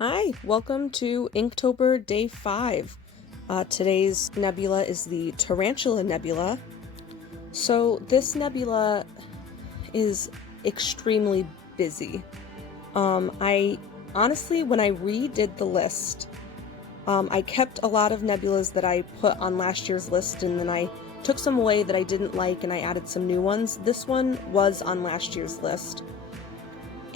Hi, welcome to Inktober Day 5. Today's nebula is the Tarantula Nebula. So this nebula is extremely busy. I honestly, when I redid the list, I kept a lot of nebulas that I put on last year's list, and then I took some away that I didn't like and I added some new ones. This one was on last year's list.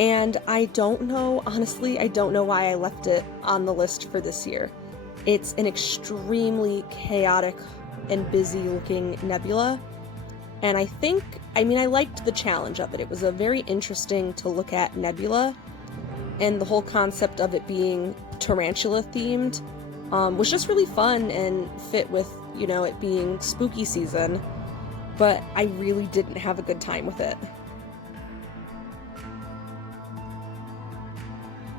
And I don't know, honestly, I don't know why I left it on the list for this year. It's an extremely chaotic and busy looking nebula. And I liked the challenge of it. It was a very interesting to look at nebula. And the whole concept of it being tarantula themed was just really fun and fit with, it being spooky season. But I really didn't have a good time with it.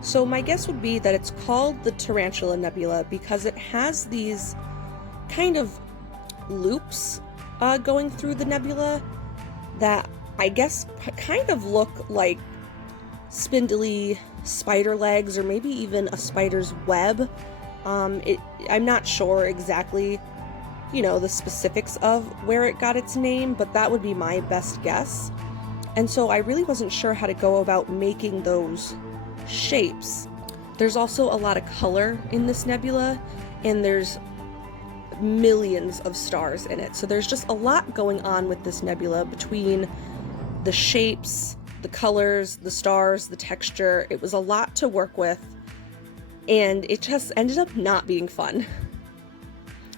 So my guess would be that it's called the Tarantula Nebula because it has these kind of loops going through the nebula that I guess kind of look like spindly spider legs or maybe even a spider's web. I'm not sure exactly, the specifics of where it got its name, but that would be my best guess. And so I really wasn't sure how to go about making those shapes. There's also a lot of color in this nebula, and there's millions of stars in it. So there's just a lot going on with this nebula between the shapes, the colors, the stars, the texture. It was a lot to work with, and it just ended up not being fun.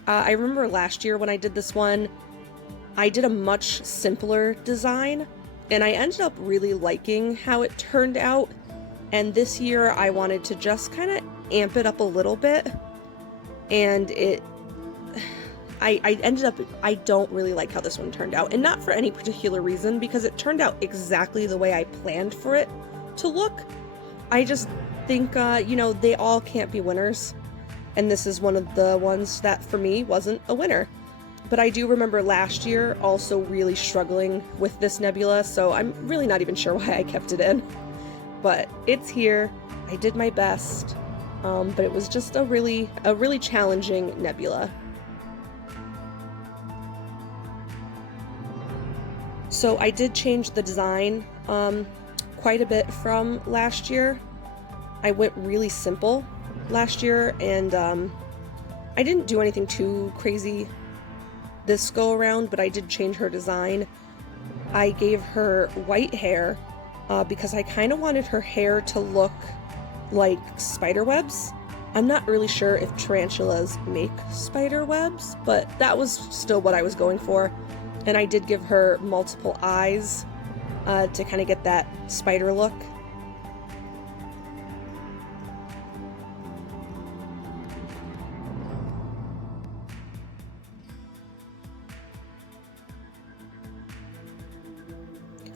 I remember last year when I did this one, I did a much simpler design, and I ended up really liking how it turned out. And this year I wanted to just kind of amp it up a little bit, and I don't really like how this one turned out, and not for any particular reason, because it turned out exactly the way I planned for it to look. I just think, they all can't be winners, and this is one of the ones that for me wasn't a winner. But I do remember last year also really struggling with this nebula, so I'm really not even sure why I kept it in. But it's here. I did my best, but it was just a really challenging nebula. So I did change the design quite a bit from last year. I went really simple last year, and I didn't do anything too crazy this go around, but I did change her design. I gave her white hair because I kind of wanted her hair to look like spider webs. I'm not really sure if tarantulas make spider webs, but that was still what I was going for. And I did give her multiple eyes to kind of get that spider look.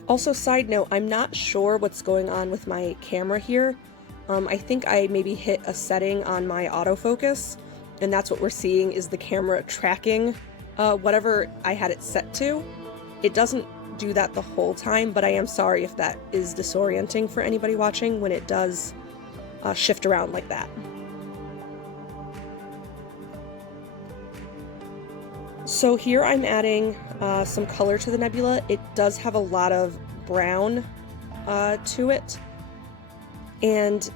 Also, side note, I'm not sure what's going on with my camera here. I think I maybe hit a setting on my autofocus, and that's what we're seeing is the camera tracking whatever I had it set to. It doesn't do that the whole time, but I am sorry if that is disorienting for anybody watching when it does shift around like that. So here I'm adding some color to the nebula. It does have a lot of brown to it, and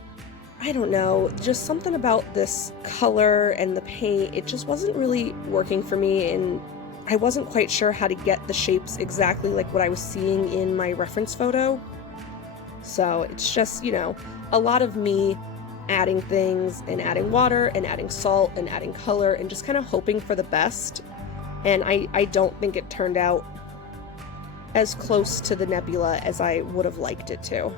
I don't know, just something about this color and the paint, it just wasn't really working for me, and I wasn't quite sure how to get the shapes exactly like what I was seeing in my reference photo. So it's just, a lot of me adding things and adding water and adding salt and adding color and just kind of hoping for the best. And I don't think it turned out as close to the nebula as I would have liked it to.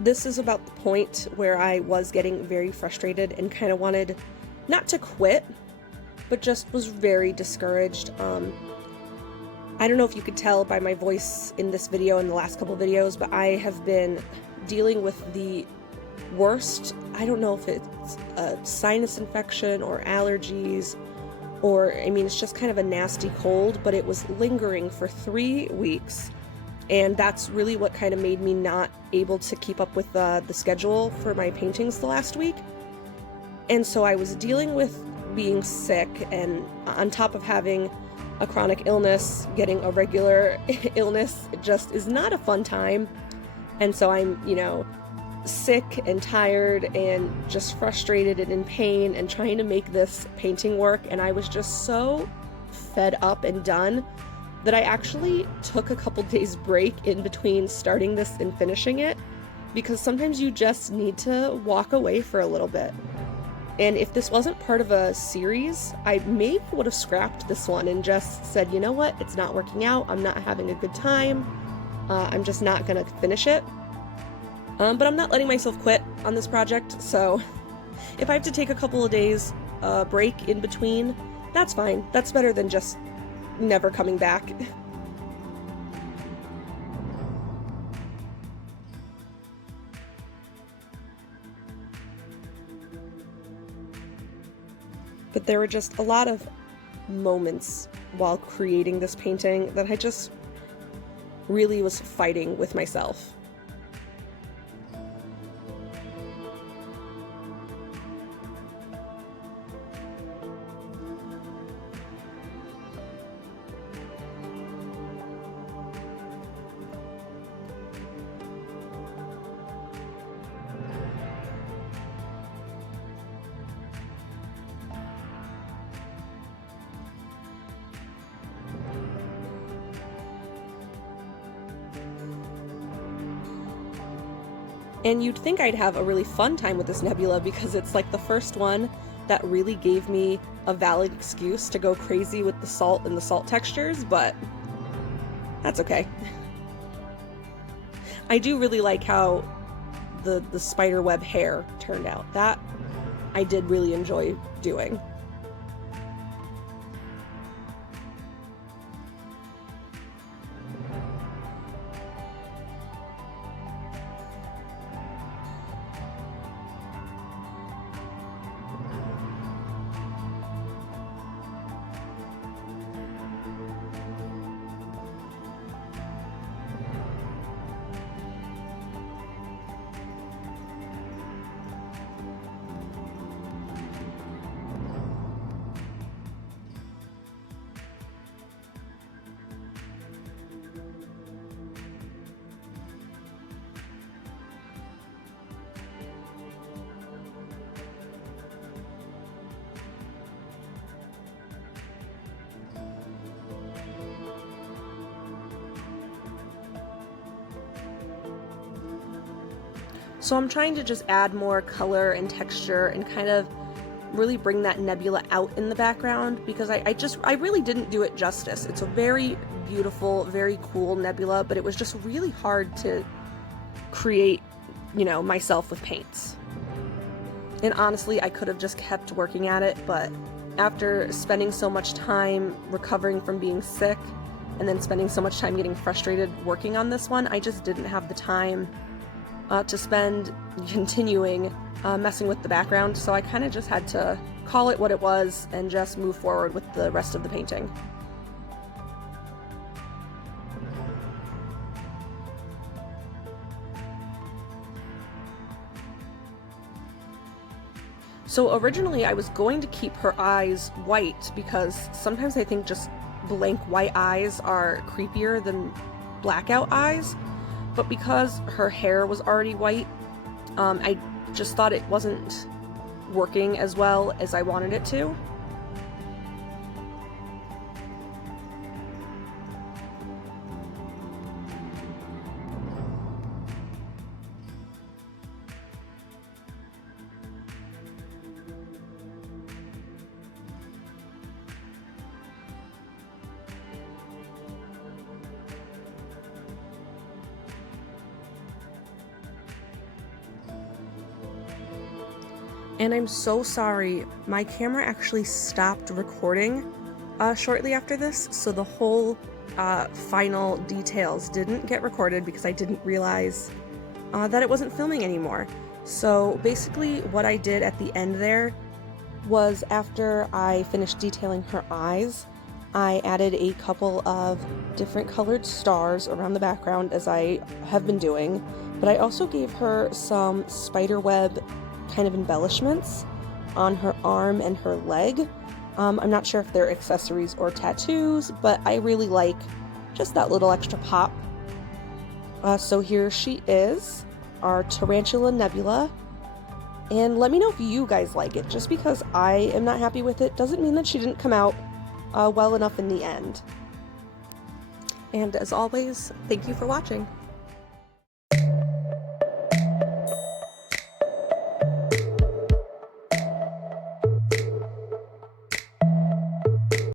this is about the point where I was getting very frustrated and kind of wanted not to quit, but just was very discouraged. I don't know if you could tell by my voice in this video and the last couple videos, but I have been dealing with the worst, I don't know if it's a sinus infection or allergies, or, I mean, it's just kind of a nasty cold, but it was lingering for 3 weeks. And that's really what kind of made me not able to keep up with the schedule for my paintings the last week. And so I was dealing with being sick, and on top of having a chronic illness, getting a regular illness just is not a fun time. And so I'm, sick and tired and just frustrated and in pain and trying to make this painting work. And I was just so fed up and done that I actually took a couple days break in between starting this and finishing it, because sometimes you just need to walk away for a little bit. And if this wasn't part of a series, I maybe would have scrapped this one and just said, you know what, it's not working out, I'm not having a good time, I'm just not gonna finish it. But I'm not letting myself quit on this project, so if I have to take a couple of days break in between, that's fine. That's better than just never coming back. But there were just a lot of moments while creating this painting that I just really was fighting with myself. And you'd think I'd have a really fun time with this nebula, because it's like the first one that really gave me a valid excuse to go crazy with the salt and the salt textures, but that's okay. I do really like how the spiderweb hair turned out. That I did really enjoy doing. So I'm trying to just add more color and texture and kind of really bring that nebula out in the background, because I really didn't do it justice. It's a very beautiful, very cool nebula, but it was just really hard to create, myself with paints. And honestly, I could have just kept working at it, but after spending so much time recovering from being sick and then spending so much time getting frustrated working on this one, I just didn't have the time to spend continuing messing with the background, so I kind of just had to call it what it was and just move forward with the rest of the painting. So originally I was going to keep her eyes white, because sometimes I think just blank white eyes are creepier than blackout eyes. But because her hair was already white, I just thought it wasn't working as well as I wanted it to. And I'm so sorry, my camera actually stopped recording shortly after this, so the whole final details didn't get recorded because I didn't realize that it wasn't filming anymore. So basically what I did at the end there was, after I finished detailing her eyes, I added a couple of different colored stars around the background, as I have been doing, but I also gave her some spiderweb kind of embellishments on her arm and her leg. I'm not sure if they're accessories or tattoos, but I really like just that little extra pop. So here she is, our Tarantula Nebula. And let me know if you guys like it. Just because I am not happy with it doesn't mean that she didn't come out well enough in the end. And as always, thank you for watching.